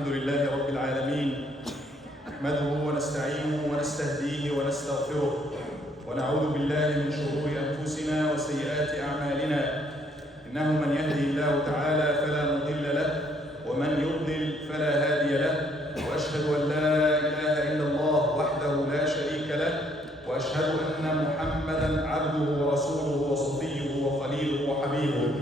الحمد لله رب العالمين نحمده ونستعينه ونستهديه ونستغفره ونعوذ بالله من شرور أنفسنا وسيئات أعمالنا إنه من يهدي الله تعالى فلا مضل له ومن يضلل فلا هادي له وأشهد أن لا إله إلا الله وحده لا شريك له وأشهد أن محمدا عبده ورسوله وصفيه وخليله وحبيبه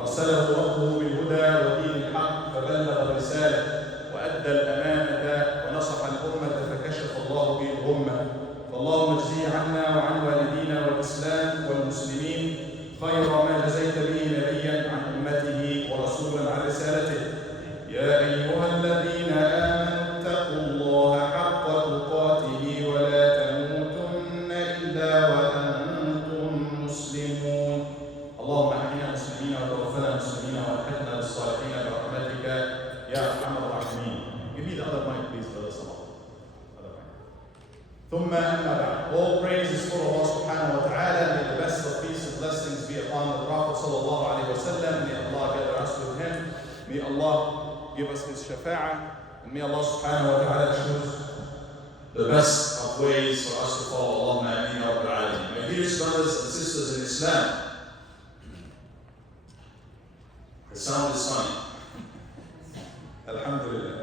أرسله ربه بالهدى ودين الحق فبلغ الرسالة وأدى الأمانة ونصح الأمة فكشف الله به الغمة فاللهم اجزه عنا وعن والدينا والإسلام والمسلمين خير ما جزيت به نبيا عن أمته ورسولا عن رسالته. يا أيها الذين آمنوا اتقوا الله حق تقاته ولا تموتن إلا وأنتم مسلمون. اللهم أحينا مسلمين وتوفنا مسلمين وألحقنا بالصالحين برحمتك يا أرحم الراحمين. Give me the other mic, please, brother Salah. Other mic. ثم أما بعد. All praise is for Allah subhanahu wa ta'ala. May the best of peace and blessings be upon the Prophet sallallahu alayhi wa sallam. May Allah gather us with him. May Allah give us his shafa'ah. And may Allah subhanahu wa ta'ala choose the best of ways for us to follow. Allahumma ameen ya rabbal alameen. My dear brothers and sisters in Islam, the sound is funny. Alhamdulillah.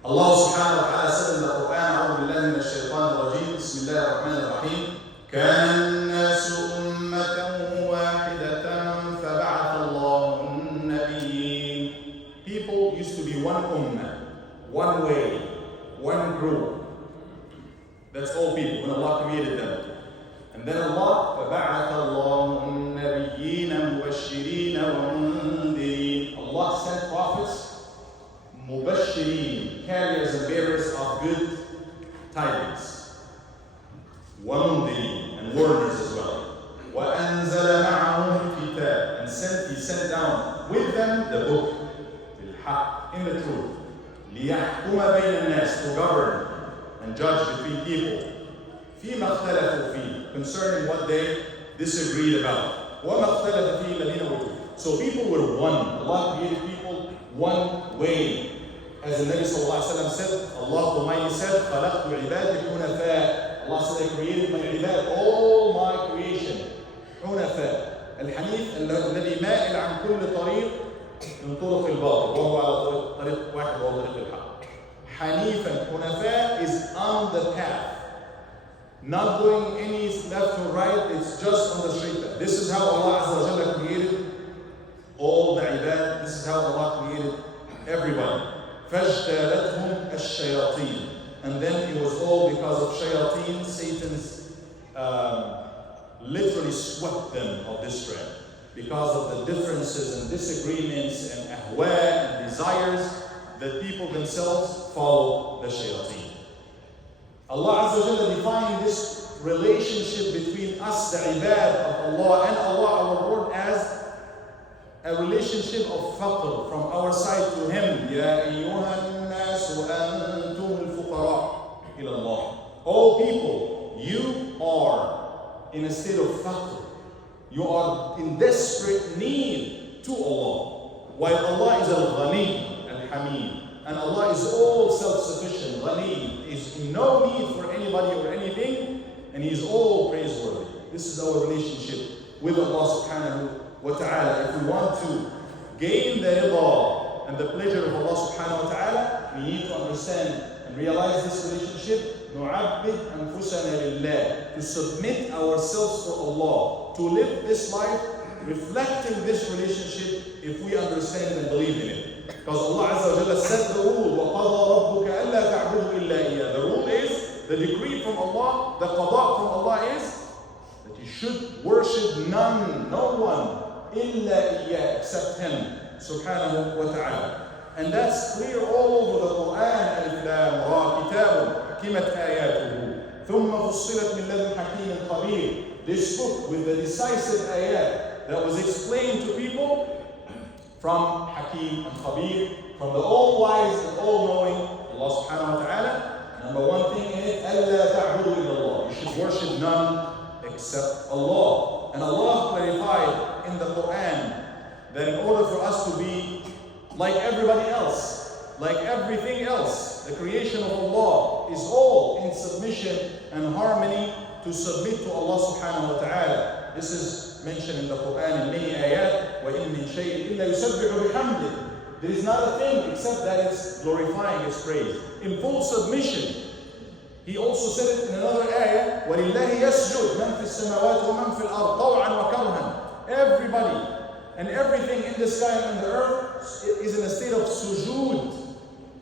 Allah subhanahu wa ta'ala said in the Quran, أعوذ بالله من الشيطان الرجيم, بسم الله الرحمن الرحيم, كان الناس أمة واحدة فبعث الله النبيين. People used to be one ummah, one way, one group. That's all people when Allah created them. And then Allah, فبعث الله النبيين مبشرين ومنذرين. Allah sent prophets, mubashirin, carriers and bearers of good tidings, ومنذرين, and warners as well. وأنزل معهم الكتاب, and he sent down with them the book, بالحق, in the truth, ليحكم بين الناس, to govern and judge between people, فيما اختلفوا فيه, concerning what they disagreed about. وما اختلف فيه الذين أوتوا. So people were one. Allah created people one way. As the Nabi sallallahu alayhi wa sallam said, Allah Almighty said, خَلَقْتُ عِبَادِ حُنَفَاءَ. Allah said, I created my ibad, all my creation, حُنَفَاء. الحنيف الذي مائل عن كل طريق من طرق الباطل وهو على طريق واحد وهو طريق الحق. حنيفا, حنفاء is on the path, not going any left or right, it's just on the straight path. This is how Allah Azza wa Jalla created all the ibad. This is how Allah created everybody. فَاجْتَالَتْهُمْ الشَّيَاطِينَ. And then it was all because of shayateen. Satan's literally swept them of this trend. Because of the differences and disagreements and ahwa and desires, that people themselves follow the shayateen. Allah Azza wa Jalla defined this relationship between us, the ibad of Allah, and Allah, our Lord, as a relationship of faqr from our side to Him. Ya ayyuhan nasu antum al-fuqara ila Allah. All people, you are in a state of faqr. You are in desperate need to Allah. While Allah is al-Ghani, al-Hamid, and Allah is all self-sufficient, Ghani, is in no need for anybody or anything, and He is all praiseworthy. This is our relationship with Allah subhanahu wa ta'ala. If we want to gain the rida and the pleasure of Allah subhanahu wa ta'ala, we need to understand and realize this relationship. نُعَبِّدْ أَنفُسَنَا لِلَّهِ, to submit ourselves for Allah, to live this life reflecting this relationship if we understand and believe in it. Because Allah Azza wa Jalla set the rule, وَقَضَى رَبُّكَ أَلَّا تَعْبُدُوا إِلَّا إِيَّاهُ. The rule is, the decree from Allah, the qada from Allah is that you should worship none, no one, إِلَّا إِيَّاهُ, except Him, subhanahu wa ta'ala. And that's clear all over the Quran. ألف لام را كتاب حكمت آياته ثم فصلت من لدن حكيم خبير. This book with the decisive ayat that was explained to people from Hakim and Khabir, from the all-wise and all-knowing Allah subhanahu wa ta'ala. Number one thing in it, أَلَّا تَعْبُدُوا إِلَّا اللَّهِ. You should worship none except Allah. And Allah clarified in the Quran that in order for us to be like everybody else, like everything else, the creation of Allah is all in submission and harmony to submit to Allah subhanahu wa ta'ala. This is mentioned in the Quran in many ayat. وَإِن مِّن شَيْءٍ إِلَّا يُسَبِّحُ بِحَمْدِهِ. There is not a thing except that it's glorifying His praise. In full submission. He also said it in another ayah, وَلِلَّهِ يَسْجُدْ مَنْ فِي السَّمَاوَاتِ وَمَنْ فِي الْأَرْضِ طَوْعًا وَكَرْهًا. Everybody and everything in the sky and in the earth is in a state of sujood.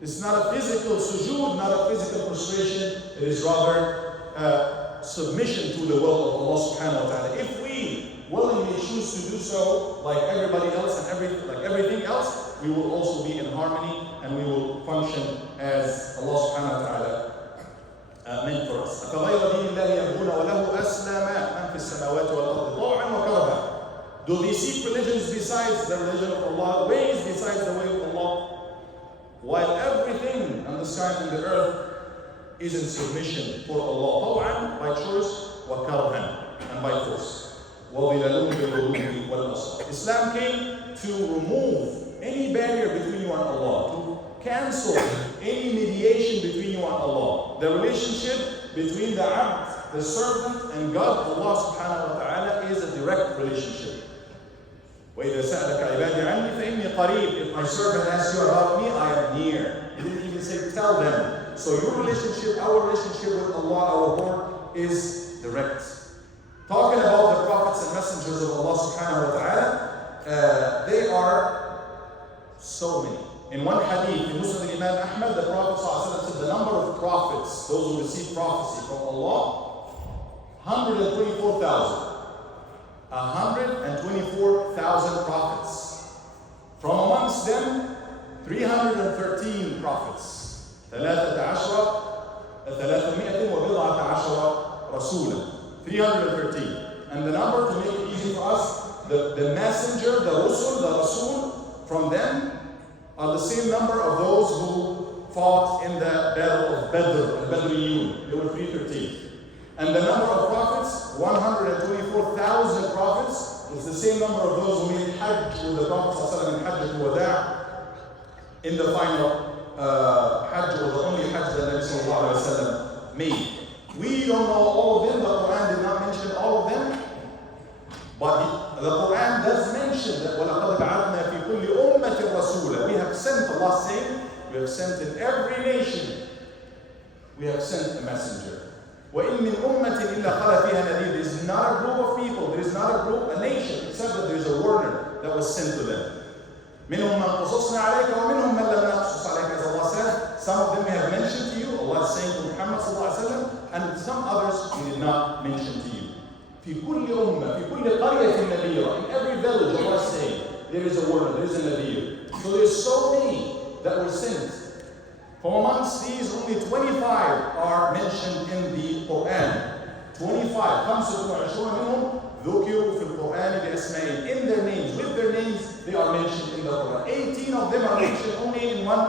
It's not a physical sujood, not a physical prostration. It is rather submission to the will of Allah subhanahu wa ta'ala. If we willingly choose to do so, like everybody else and like everything else, we will also be in harmony and we will function as Allah subhanahu wa ta'ala meant for us. أَفَغَيْرَ دِينِ اللَّهِ يَبْغُونَ وَلَهُ أَسْلَمَ مَنْ فِي السَّمَاوَاتِ وَالْأَرْضِ طَوْعًا وَكَرْهًا. Do they seek religions besides the religion of Allah, ways besides the way of Allah? While everything on the sky and the earth is in submission for Allah, طَوْعًا by choice, وَكَرْهًا and by force. وَظِلَلُهُ بِالْغُدُوِّ وَالْأَصَالِ. Islam came to remove any barrier between you and Allah, to cancel any mediation between you and Allah. The relationship between the abd, the servant, and God, Allah subhanahu wa ta'ala, is a direct relationship. وَإِذَا سَأَلَكَ عِبَادِي عَنِّي فَإِنِّي قَرِيبٌ. If my servant asks you about me, I am near. He didn't even say, tell them. So your relationship, our relationship with Allah, our Lord, is direct. Talking about the prophets and messengers of Allah subhanahu wa ta'ala, they are so many. In one hadith, in Muslim Imam Ahmad, the Prophet ﷺ said the number of prophets, those who receive prophecy from Allah, 124,000. 124,000 prophets. From amongst them, 313 prophets. 313 رسولا. 313. And the number, to make it easy for us, the messenger, the Rasul from them are the same number of those who fought in the battle of Badr, al-Badriyun. They were 313. And the number of prophets, 124,000 prophets, is the same number of those who made Hajj with the Prophet ﷺ in Hajj al-Wada', in the final Hajj, or the only Hajj that Nabi sallallahu alayhi wa sallam made. We don't know all of them, the Quran did not mention all of them, but the Quran does mention that وَلَقَدْ بَعَثْنَا فِي كُلِّ أُمَّةٍ رَسُولًا. We have sent, Allah saying, we have sent in every nation, we have sent a messenger. وَإِن مِّنْ أُمَّةٍ إِلَّا خَلَ فِيهَا نَذِيرٌ. There is not a group of people, there is not a group, a nation, except that there is a warner that was sent to them. مِنْهُمْ مَنْ قَصَصْنَا عَلَيْكَ وَمِنْهُمْ مَنْ لَمْ نَقْصُصْ عَلَيْكَ. As Allah said, some of them we have mentioned to you, Allah is saying to Muhammad sallallahu alayhi wa sallam, and some others we did not mention to you. في كل أمة, في كل قرية نذير. In every village, Allah is saying, there is a warner, there is a nadhir. So there's so many that were sent. From amongst these, only 25 are mentioned in the Quran. 25. 25 منهم ذكروا في القرآن بأسمائهم. In their names, with their names, they are mentioned in the Quran. 18 of them are mentioned only in one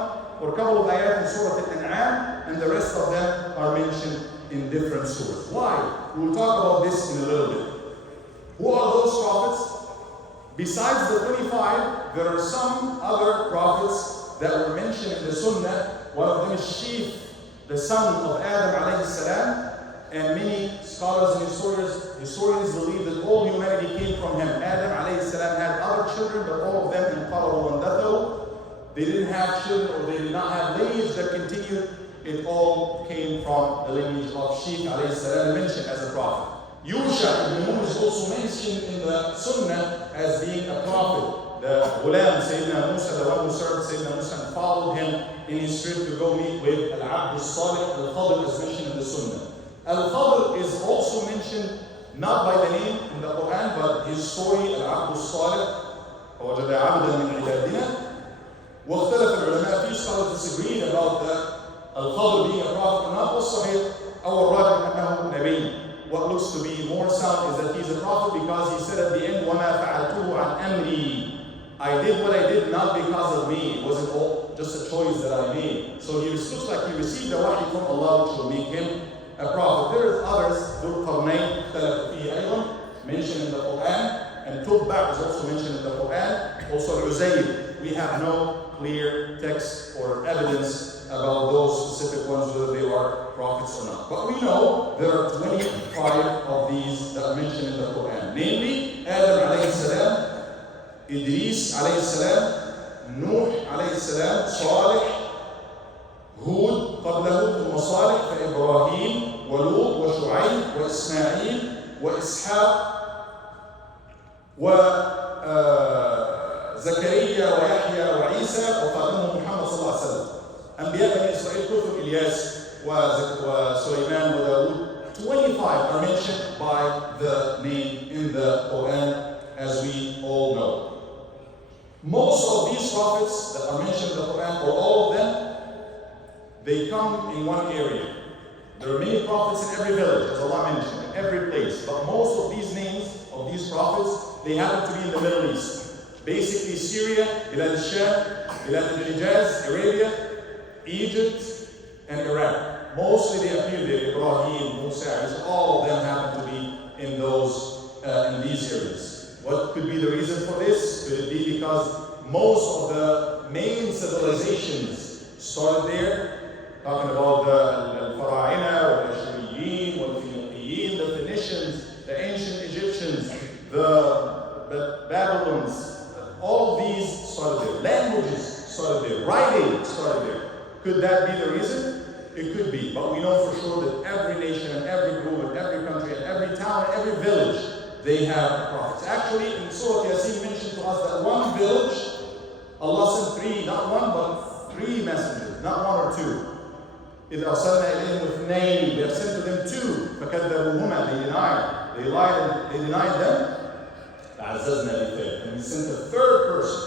or couple of ayat in Surah Al-An'am, and the rest of them are mentioned in different surahs. Why? We will talk about this in a little bit. Who are those prophets? Besides the 25, there are some other prophets that were mentioned in the Sunnah. One of them is Sheeth, the son of Adam alayhi salam, and many scholars and historians believe that all humanity came from him. Adam alayhi salam had other children, but all of them inqarabu and datharu. They didn't have children, or they did not have lineage that continued. It all came from the lineage of Sheeth alayhi salam, mentioned as a prophet. Yusha ibn Nun is also mentioned in the Sunnah as being a prophet. The Ghulam, Sayyidina Musa, the one who served Sayyidina Musa and followed him in his trip to go meet with Al-Abd al-Salih. Al-Khadr is mentioned in the Sunnah. Al-Khadr is also mentioned not by the name in the Quran, but his story, Al-Abd al-Salih, وَوَجَدَ عَبْدًا مِنْ عِبَادِنَا. واختلف العلماء. Few scholars disagreed about Al-Khadr being a prophet or not. والصحيح أو الراجح أنه نبي. What looks to be more sound is that he's a prophet because he said at the end, وَمَا فَعَلْتُهُ عَنْ أَمْرِي. I did what I did not because of me. It wasn't all just a choice that I made. So he looks like he received a wahi from Allah, which will make him a prophet. There are others, Dhul Qarnayn, mentioned in the Quran, and Tubba is also mentioned in the Quran. Also Uzayr. We have no clear text or evidence about those specific ones, whether they are prophets or not. But we know there are 25 of these that are mentioned in the Quran. Namely, Adam alayhi salam, Idris alayhi salam, Nuh alayhi salam, Salih, Hud, قبله ثم صالح فإبراهيم ولوط وشعيب وإسماعيل وإسحاق وزكريا ويحيى وعيسى وخاتمهم محمد صلى الله عليه وسلم. أنبياء بني إسرائيل كثر إلياس وسليمان وداود. 25 are mentioned by the name in the Quran, as we all know. Most of these prophets that are mentioned in the Quran, or all of them, they come in one area. There are many prophets in every village, as Allah mentioned, in every place. But most of these names of these prophets, they happen to be in the Middle East. Basically Syria, Bilad al-Sham, Bilad al-Hijaz, Arabia, Egypt, and Iraq. Mostly they appear there. Ibrahim, Musa, all of them happen to be in these areas. What could be the reason for this? Could it be because most of the main civilizations started there? Talking about the Fara'ina, or the Ashuriyin, or the Phoenicians, the Phoenicians, the ancient Egyptians, the Babylons, all of these started there. Languages started there. Writing started there. Could that be the reason? It could be. But we know for sure that every nation and every group and every country and every town and every village, they have prophets. Actually, in Surah Yasin mentioned to us that one village, Allah sent 3, not one, but 3 messengers, not 1 or 2. إذ أرسلنا إليهم اثنين, we have sent to them 2, فكذبوهما, they denied, they lied and they denied them. فعززنا بالثالث, and we sent a 3rd person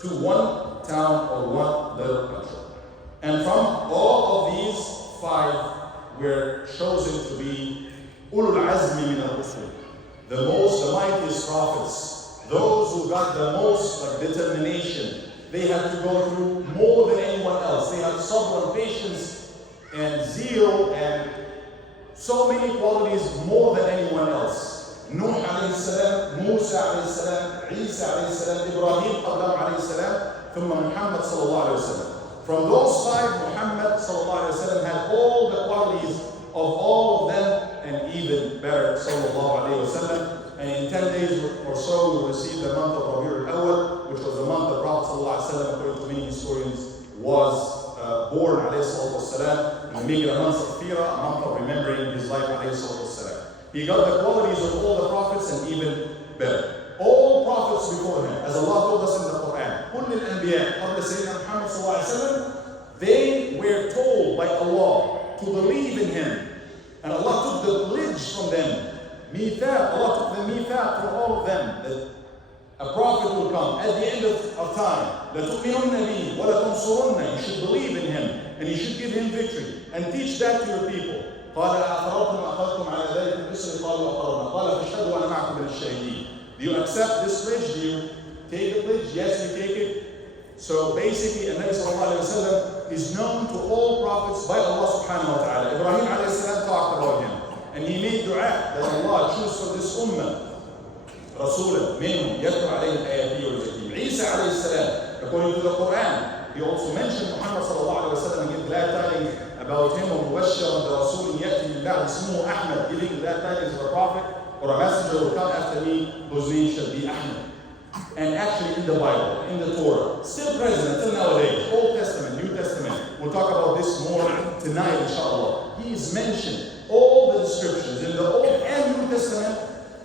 to one town or one little country. And from all of these 5 were chosen to be ulul azmi min al-rusul, the mightiest prophets, those who got the most determination. They had to go through more than anyone else. They had sabr and patience and zeal and so many qualities more than anyone else. Nuh alayhi salam, Musa alayhi salam, Isa alayhi salam, Ibrahim alayhi salam, thumma Muhammad sallallahu alayhi wa sallam. From those 5, Muhammad sallallahu alayhi wa sallam had all the qualities of all of them and even better sallallahu alayhi wa sallam. And in 10 days or so, we will receive the month of Rabi'ul Awwal, which was the month the Prophet sallallahu alayhi wa sallam, according to many historians, was born alayhi salatu wasalam. And we make it a month of Thira, a month of remembering his life alayhi salatu wasalam. He got the qualities of all the prophets and even better. All prophets before him, as Allah told us in the Quran, كل الأنبياء قبل سيدنا محمد صلى الله عليه وسلم, they were told by Allah to believe in him. And Allah took the pledge from them. Allah took the mithaq from all of them, that a prophet will come at the end of time. لَتُؤْمِنُنَّ بِهِ وَلَتَنْصُرُنَّ, you should believe in him and you should give him victory and teach that to your people. قال أَقَرَرْتُمْ أَخَذْتُمْ عَلَى ذَلِكُمْ إِصْرِي قَالُوا أَقَرَرْنَا قال فاشهدوا وأنا معكم من الشاهدين. Do you accept this pledge? Do you take the pledge? Yes, you take it. So basically, Nabi sallallahu alayhi wa sallam is known to all prophets by Allah subhanahu wa ta'ala. Ibrahim alayhi salam talked about him. And he made dua that Allah choose for this ummah رسولا منهم يتلو عليهم آياته ويزكيهم. Isa alayhi salam, according to the Quran, he also mentioned Muhammad sallallahu alayhi wa sallam and gave glad tidings about him, ومبشرا برسول يأتي من بعد اسمه أحمد, giving glad tidings of a prophet or a messenger will come after me, whose name shall be Ahmad. And actually in the Bible, in the Torah, still present until nowadays, Old Testament, New Testament, we'll talk about this more tonight inshallah. He is mentioned, all the descriptions in the Old and New Testament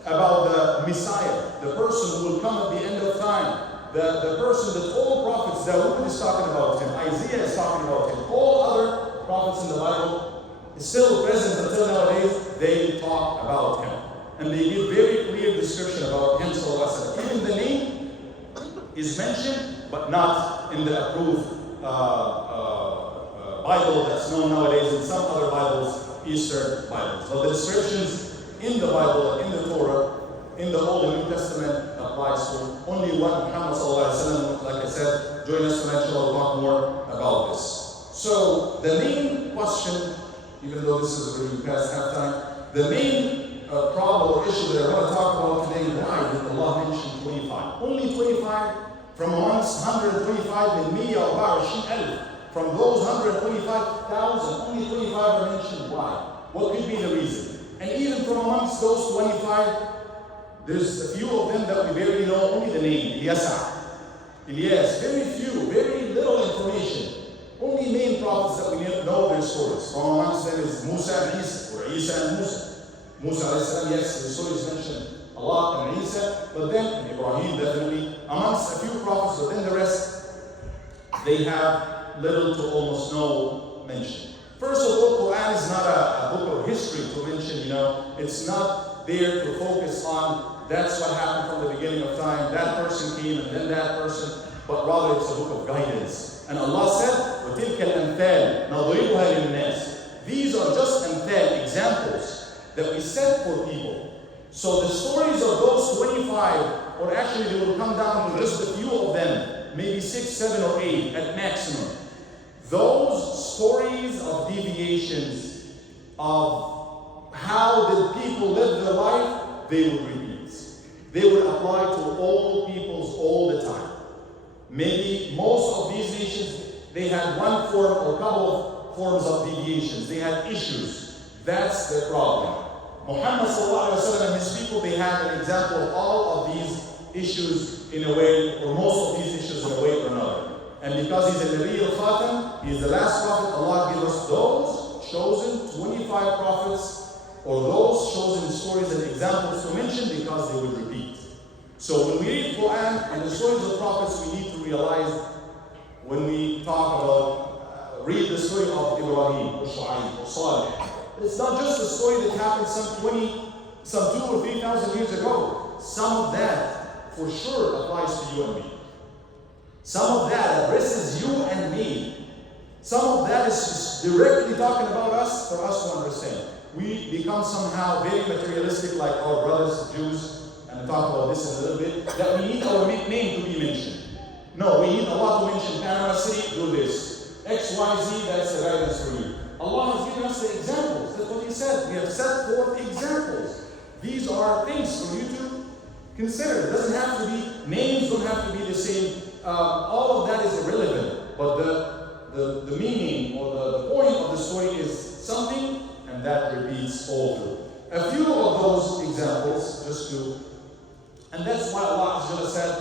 about the Messiah, the person who will come at the end of time, the person that all prophets, Dawood is talking about him, Isaiah is talking about him, all other prophets in the Bible is still present until nowadays, they talk about him. And they give very clear description about him, sallallahu alaihi wasallam. Even the name is mentioned, but not in the approved Bible that's known nowadays in some other Bibles, Eastern Bibles. But the descriptions in the Bible, in the Torah, in the Old and New Testament applies to only one, Muhammad sallallahu alaihi wasallam. Like I said, join us tonight, we'll talk more about this. So the main question, even though this is already past halftime, the main problem or issue that I want to talk about today, why did Allah mention 25? Only 25 From amongst 125 من 124,000, from those 125,000, only 25 are mentioned. Why? What could be the reason? And even from amongst those 25, there's a few of them that we barely know, only the name, Ilyasa. Ilyas, very few, very little information. Only main prophets that we know their stories. From amongst them is Musa and Isa, or Isa and Musa. Musa alayhi salam, yes, the story is mentioned a lot in Isa, but then in Ibrahim definitely. Amongst a few prophets, but then the rest, they have little to almost no mention. First of all, Quran is not a book of history to mention, it's not there to focus on that's what happened from the beginning of time, that person came and then that person, but rather it's a book of guidance. And Allah said, وَتِلْكَ الْأَمْثَالِ نَضْرِبُهَا لِلنَّاسِ. These are just amthal, examples that we set for people. So the stories of those 25, or actually they will come down to just a few of them, maybe 6, 7, or 8 at maximum. Those stories of deviations, of how did people live their life, they would repeat. They would apply to all peoples all the time. Maybe most of these nations, they had one form or couple of forms of deviations. They had issues. That's their problem. Muhammad sallallahu alaihi wasallam and his people, they had an example of all of these issues in a way, or most of these issues in a way or another. And because he's a Nabi al-Khatam, he's the last prophet, Allah gave us those chosen 25 prophets, or those chosen stories and examples to mention because they would repeat. So when we read Quran and the stories of prophets, we need to realize when we talk about, read the story of Ibrahim, or Shu'aib, or Salih, it's not just a story that happened some 2,000 or 3,000 years ago. Some of that for sure applies to you and me. Some of that addresses you and me. Some of that is just directly talking about us for us to understand. We become somehow very materialistic like our brothers, Jews, and I'll talk about this in a little bit, that we need our name to be mentioned. No, we need Allah to mention Panama City, do this. X, Y, Z, that's the guidance for you. Allah has given us the examples. That's what He said. We have set forth examples. These are things for you to consider. It doesn't have to be, names don't have to be the same. All of that is irrelevant. But the meaning or the point of the story is something, and that repeats all through. A few of those examples, just to, and that's why Allah Azza wa Jalla said,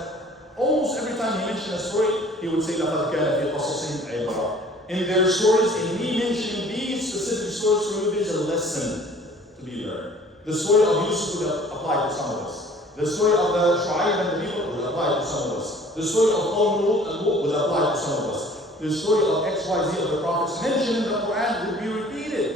almost every time He mentioned a story, He would say, لَقَدْ كَانَ فِي قَصَصِهِمْ عِبْرَةٌ. In their stories, in me mentioning these specific stories for you, there's a lesson to be learned. The story of Yusuf would apply to some of us. The story of the Shu'aib and the people would apply to some of us. The story of Qawm Lut and Lut would apply to some of us. The story of XYZ of the prophets mentioned in the Quran would be repeated,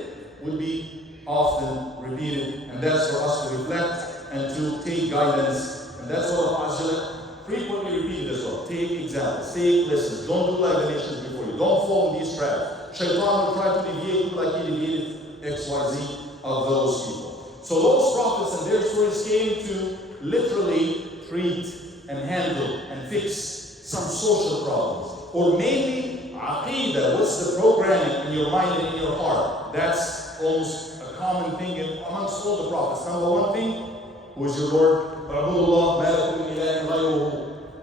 would be often repeated, and that's for us to reflect and to take guidance. And that's what Allah frequently repeated as well. Take examples, take lessons. Don't do like the nations before you. Don't fall in these traps. Shaitan will try to deviate you like he deviated XYZ of those people. So those prophets and their stories came to literally treat and handle and fix some social problems. Or mainly Aqidah. What's the programming in your mind and in your heart? That's almost a common thing amongst all the prophets. Number one thing, who is your Lord?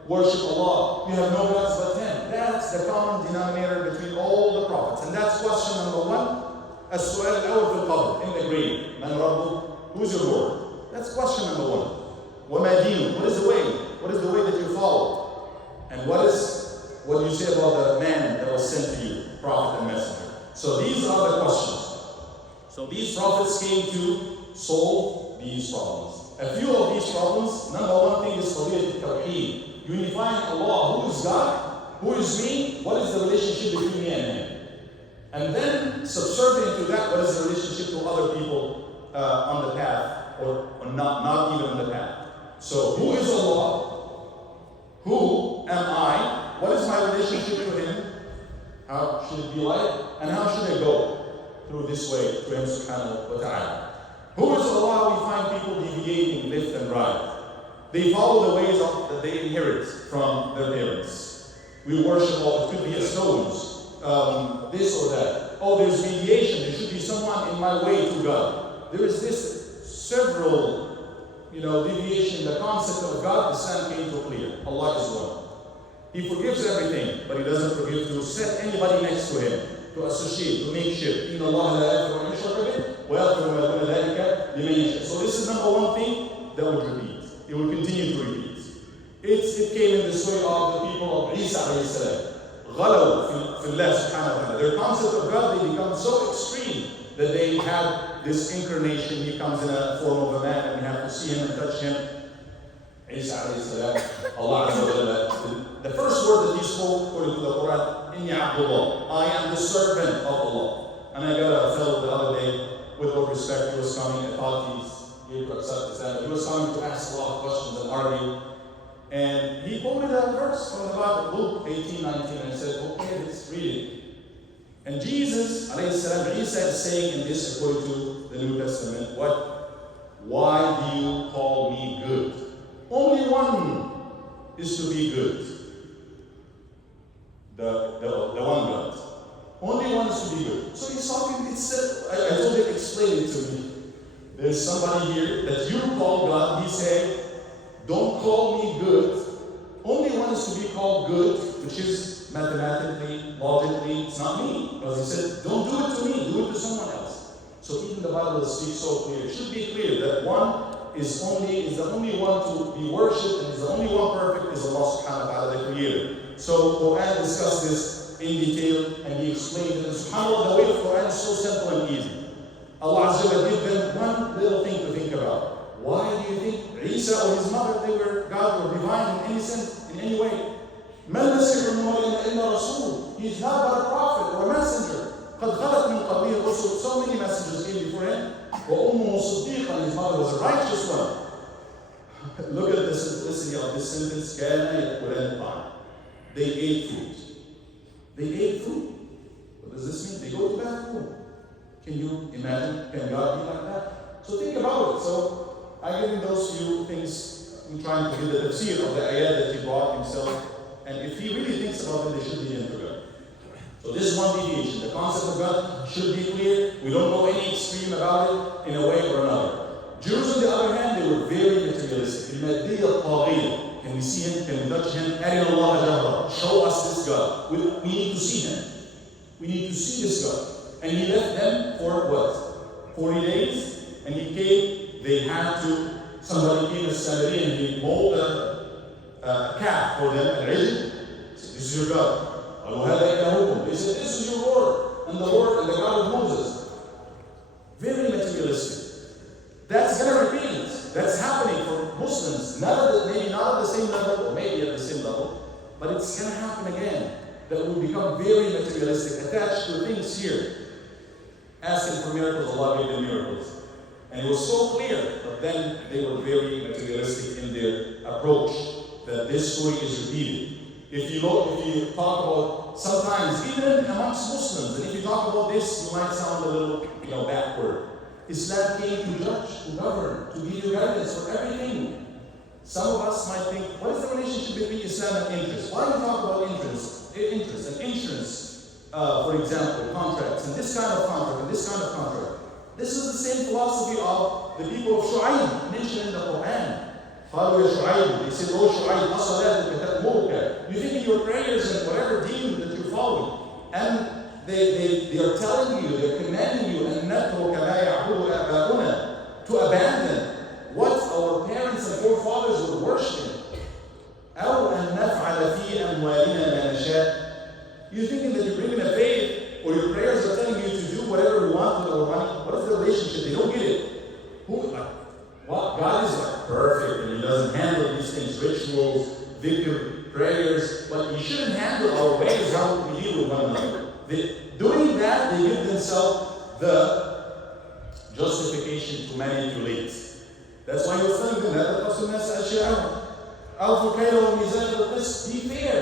Worship Allah. You have no gods but Him. That's the common denominator between all the prophets. And that's question number one. السؤال الأول في القبر, in the grave. من ربك? Who's your Lord? That's question number one. وما دينك? What is the way? What is the way that you follow? And what do you say about the man that was sent to you, prophet and messenger? So these are the questions. So these prophets came to solve these problems. A few of these problems, number one thing is Qadiyat al-Tawheed. Unifying Allah, who is God, who is me, what is the relationship between me and Him? And then subservient to that, what is the relationship to other people on the path, or not even on the path? So who is Allah? Who am I? What is my relationship to Him? How should it be like? And how should I go through this way to Him subhanahu wa ta'ala? Who is Allah? We find people deviating left and right. They follow the ways that they inherit from their parents. We worship, it could be a stones, this or that. Oh, there's mediation. There should be someone in my way to God. There is this several, deviation. The concept of God, Islam came to clear. Allah is one. He forgives everything, but he doesn't forgive to set anybody next to him, to associate, to make shirk. إِنَّ اللَّهَ لَا يَغْفِرُ أَن يُشْرَكَ بِهِ وَيَغْفِرُ مَا دُونَ ذَلِكَ لِمَن يَشَاءُ. So this is number one thing that would repeat. It will continue to repeat. It came in the story of the people of Isa alayhi salam. غَلَوْا فِي اللَّهِ سُبْحَانَهُ وَتَعَالَى. Their concept of God, they become so extreme that they have this incarnation. He comes in a form of a man and we have to see him and touch him. Isa alayhi salam, Allah Azza wa Jalla. The first word that he spoke according to the Quran, Inni Abdullah, I am the servant of Allah. And I got a fellow the other day, with all respect, he was coming, I thought he would accept Islam. He was coming to ask a lot of questions and argue. And he quoted a verse from the Bible, Luke 18:19, and said, okay, let's read it. And Jesus, alayhi salam, Isa is saying in this according to the New Testament, what? Why do you call me good? Only one is to be good. The one God. Only one is to be good. So he's talking, I told him, explain it to me. There's somebody here that you call God, he said, don't call me good. Only one is to be called good, which is mathematically, logically, it's not me. Because he said, don't do it to me, do it to someone else. So even the Bible speaks so clear. It should be clear that one is the only one to be worshipped and is the only one perfect is Allah subhanahu wa ta'ala, the creator. So Quran discussed this in detail and he explained it. And subhanAllah, the way of Quran is so simple and easy. Allah Azza wa Jalla gave them one little thing to think about. Why do you think Isa or his mother, God were divine in any sense, in any way? He's not but a prophet or a messenger. So many messengers came before him. And his mother was a righteous one. Look at the simplicity of this sentence. They ate food. They ate food. What does this mean? They go to the bathroom. Can you imagine? Can God be like that? So think about it. So I give him those few things. I'm trying to get the tafsir of the ayat that he brought himself. And if he really thinks about it, they should be into God. So this is one deviation. The concept of God should be clear. We don't go any extreme about it in a way or another. Jews, on the other hand, they were very materialistic. Can we see him? Can we touch him? Show us this God. We need to see him. We need to see this God. And he left them for what? 40 days? And he came, they had to, somebody came as Samari and he molded a calf for them, and he said, this is your God. They said, this is your Lord, and the Lord and the God of Moses. Very materialistic. That's going to repeat. That's happening for Muslims. Maybe not at the same level, or maybe at the same level, but it's going to happen again. That will become very materialistic, attached to things here. Asking for miracles, Allah gave them miracles. And it was so clear, but then they were very materialistic in their approach, that this story is repeated. If you talk about, sometimes, even amongst Muslims, and if you talk about this, you might sound a little, backward. Islam came to judge, to govern, to give you guidance for everything. Some of us might think, what is the relationship between Islam and interest? Why do we talk about interest and insurance, for example, contracts, and this kind of contract, and this kind of contract? This is the same philosophy of the people of Shu'aib mentioned in the Quran. They said, oh Shu'aib, you think in your prayers and whatever deen that you're following, and they are telling you, they're commanding you, to abandon what our parents and forefathers were worshiping. You're thinking that you're bringing a faith, or your prayers are telling you to do whatever you want with our money. What is the relationship? They don't get it. God is perfect, and He doesn't handle these things, rituals, dhikr, prayers, but He shouldn't handle our ways, how we deal with one another. Doing that, they give themselves the justification to manipulate. That's why you're thinking that be fair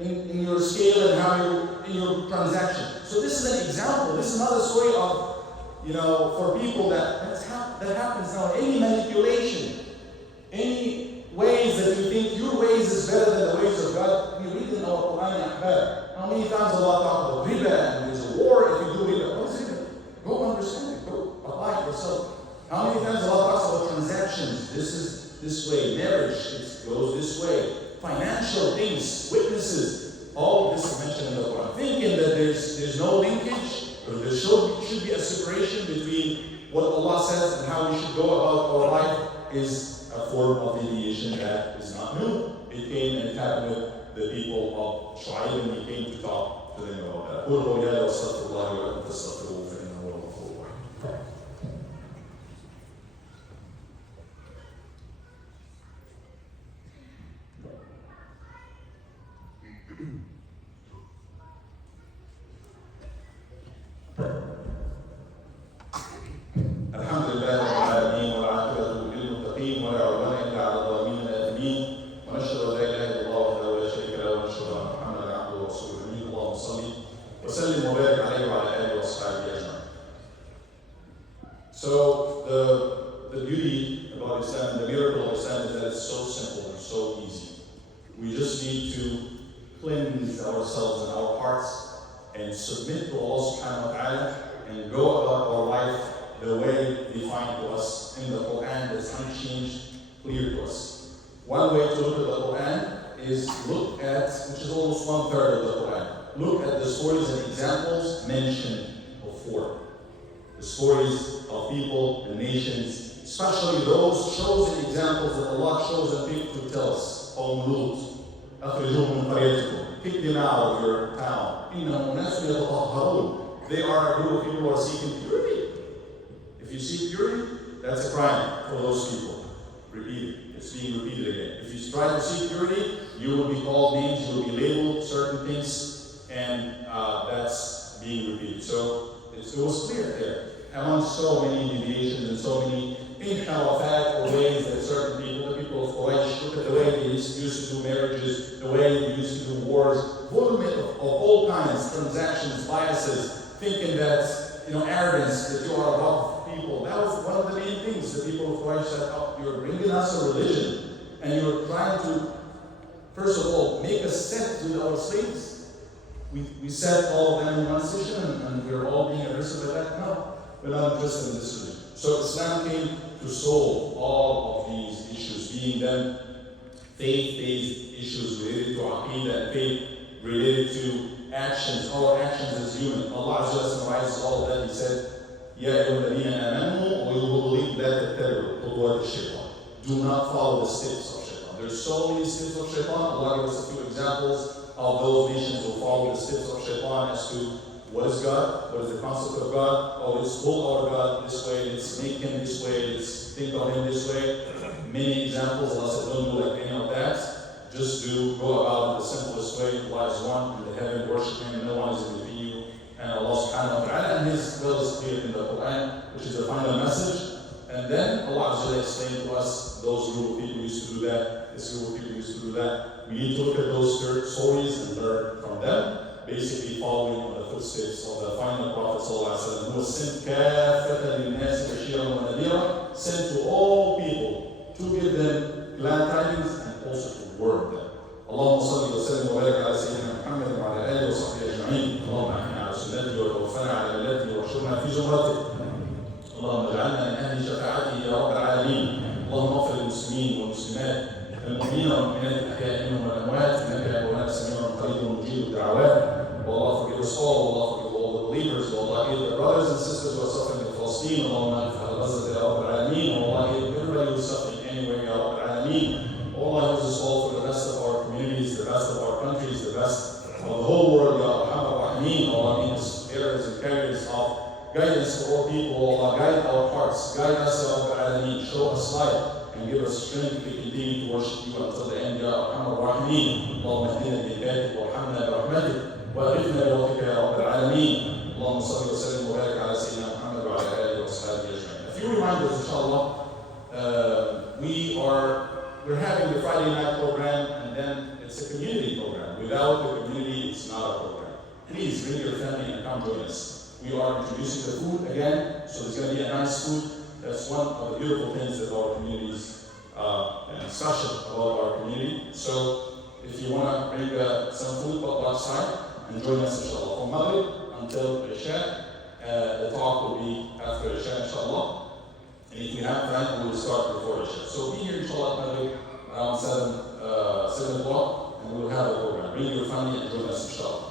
in your scale and how in your transaction. So this is an example. This is another story of, for people that happens now. Any manipulation, any ways that you think your ways is better than the ways of God. We read in our Quran, how many times Allah talks about riba and there's a war if you do riba. What is riba? Go understand it. Go apply it yourself. How many times Allah talks about transactions? This is this way. Marriage, it goes this way. financial things, witnesses, all of this is mentioned in the Quran. Thinking that there's no linkage, or there should be a separation between what Allah says and how we should go about our life is a form of deviation that is not new. It came and it happened with the people of Shu'aib, and he came to talk to them about that. قُلْ قَوْلِيَا وَاسْتَغْفِرُ اللَّهَ وَلَكُمْ فَاسْتَغْفِرُوهُ فَإِنَّهُ هُوَ الْغَفُورُ الرَّحِيمُ. الحمد لله رب العالمين والعاقبة للمتقين ولا عدوان إلا على الظالمين الآثمين ونشهد أن لا إله إلا الله وحده لا شريك له ونشهد أن محمدا عبده ورسوله الأمين اللهم صل وسلم وبارك عليه وعلى آله وأصحابه أجمعين. So the beauty about Islam, the miracle of Islam is that it's so simple and so easy. We just need to cleanse ourselves and our hearts and submit to Allah subhanahu wa ta'ala and go about our life the way defined to us in the Quran that's unchanged, clear to us. One way to look at the Quran is look at, which is almost 1/3 of the Quran, look at the stories and examples mentioned before. The stories of people and nations, especially those chosen examples that Allah chosen people to tell us. قوم لوط أخرجوهم من قريتكم, kick them out of your town. إنهم أناس يتطهرون. They are a group of people who are seeking purity. If you seek purity, that's a crime for those people. Repeat it. It's being repeated again. If you try to seek purity, you will be called names, you will be labeled certain things, and that's being repeated. So it was clear there. Among so many deviations and so many inharafat or ways that certain people, the people of Quraysh, look at the way they used to do marriages, the way they used to do wars, volume of all kinds, transactions, biases, thinking that, arrogance, that you are above people. That was one of the main things the people of Quraysh said, you're bringing us a religion, and you're trying to, first of all, make us set with our slaves. We set all of them in one session, and we're all being arrested by that. No, we're not interested in this religion. So Islam came to solve all of these issues, being them faith-based issues related to Aqidah and faith related to actions, our actions as human. Allah Azza wa Jalla summarizes all of that. He said, يَا أَيُّهَا الَّذِينَ آمَنُوا وَيُبْغِضُوا لَا تَتَّبِعُوا خُطُوَاتِ الشَّيْطَانِ. Do not follow the steps of Shaitan. There's so many steps of Shaitan. Allah gives us a few examples of those nations who follow the steps of Shaitan as to what is God, what is the concept of God. Oh, let's pull our God this way, let's make him this way, let's think of him this way. Many examples. Allah said, don't do like any of that. Just go about it the simplest way. Allah is one in the heaven, worship him, no one is in between you and Allah subhanahu wa ta'ala, and his will is clear in the Quran, which is the final message. And then Allah Azza wa Jalla explained to us, those group of people used to do that, this group of people used to do that. We need to look at those stories and learn from them, basically following on the footsteps of the final Prophet sallallahu alaihi wasallam, who was sent كافة للناس بشيرا ونذيرا, sent to all people to give them glad tidings and also to warn them. اللهم صل وسلم وبارك على سيدنا محمد وعلى اله وصحبه اجمعين. اللهم احنا على سنته وتوفنا على ملته واحشرنا في زمرته. اللهم اجعلنا من اهل شفاعته يا رب العالمين. اللهم اغفر للمسلمين والمسلمات المؤمنين والمؤمنات الاحياء منهم والاموات انك يا مولانا سميع قريب مجيب الدعوات. والله forgive us all. Allah forgive all the believers. Allah heal the brothers and sisters who are suffering in Palestine. اللهم اغفر لغزة يا رب العالمين. والله heal everybody who is suffering anywhere يا رب العالمين. Allah use us all for the best of our communities, the best of our countries, the best of the whole world. Ya Arhamar Rahimeen. Allah means bearers and carriers of guidance for all people. Allah guide our hearts, guide us, Ya Rabbal Alameen. Show us light and give us strength to continue to worship you until the end. Ya Arhamar Rahimeen. Allahumma اهدنا بهدايتك وارحمنا برحمتك واغفنا بلطفك يا رب العالمين. اللهم صل وسلم وبارك على سيدنا محمد وعلى اله وصحبه اجمعين. A few reminders, inshallah. We're having the Friday night program, and then it's a community program. Without the community, it's not a program. Please bring your family and come join us. We are introducing the food again, so there's going to be a nice food. That's one of the beautiful things that our communities and special about our community. So if you want to bring some food outside and join us, inshallah, from Maghrib until Isha. The talk will be after Isha, inshallah. And if you have time, we will start before Isha. So be here, inshallah, Maghrib around 7. 7 o'clock, and we will have a program. Bring your family and join us, inshallah.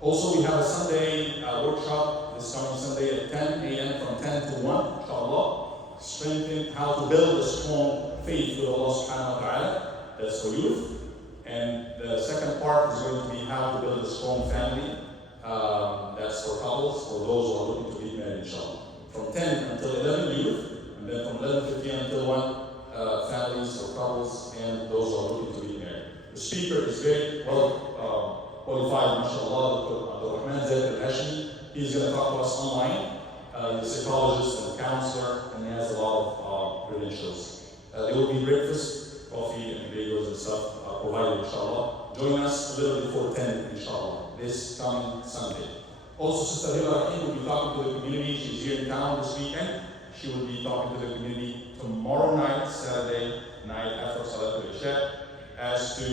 Also, we have a Sunday workshop this coming Sunday at 10 a.m. from 10 to 1, inshallah. Strengthen how to build a strong faith with Allah subhanahu wa ta'ala. That's for youth. And the second part is going to be how to build a strong family. That's for couples, for those who are looking to get married, inshallah. From 10 until 11, youth, and then from 11:15 until 1, families or couples, and those who are looking to get married. The speaker is very well qualified, mashallah, Dr. Rahman Zaid al-Hashmi. He's going to talk to us online. He's a psychologist and a counselor, and he has a lot of credentials. There will be breakfast, coffee, and bagels and stuff provided, inshallah. Join us a little before 10, inshallah, this coming Sunday. Also, Sister Hila Rahim will be talking to the community. She's here in town this weekend. She will be talking to the community tomorrow night, Saturday night, after Salatul Isha, as to,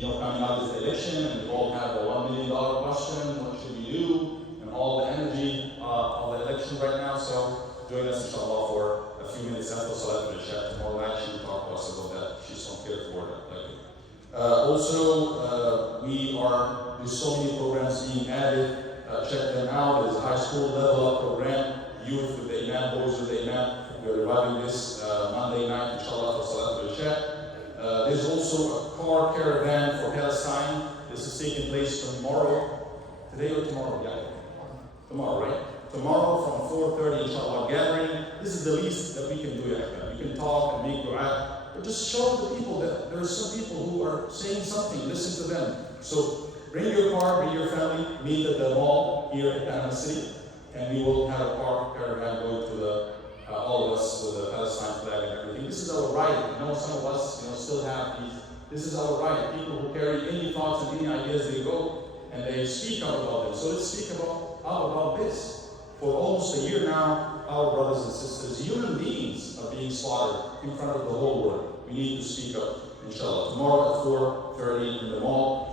coming out of the election, and we all have a $1 million question, what should we do, and all the energy of the election right now. So join us, inshallah, for a few minutes after Salatul Isha. Tomorrow night, she will talk to us about that. She's so care for that. There's so many programs being added. Check them out. There's a high school level up program, youth with the Imam, boys with the Imam. We're reviving this Monday night, inshallah, for Salatul Isha. There's also a car caravan for Palestine. This is taking place tomorrow. Today or tomorrow? Yeah. Tomorrow, right? Tomorrow from 4:30, inshallah, gathering. This is the least that we can do. You can talk and make dua, but just show the people that there are some people who are saying something. Listen to them. So bring your car, bring your family, meet at the mall here in Panama City, and we will have a car caravan going to all of us with the Palestine flag and everything. This is our right. Some of us, still have these. This is our right. People who carry any thoughts and any ideas, they go and they speak out about them. So let's speak out about this. For almost a year now, our brothers and sisters, human beings, are being slaughtered in front of the whole world. We need to speak up, inshallah. Tomorrow at 4:30 in the mall.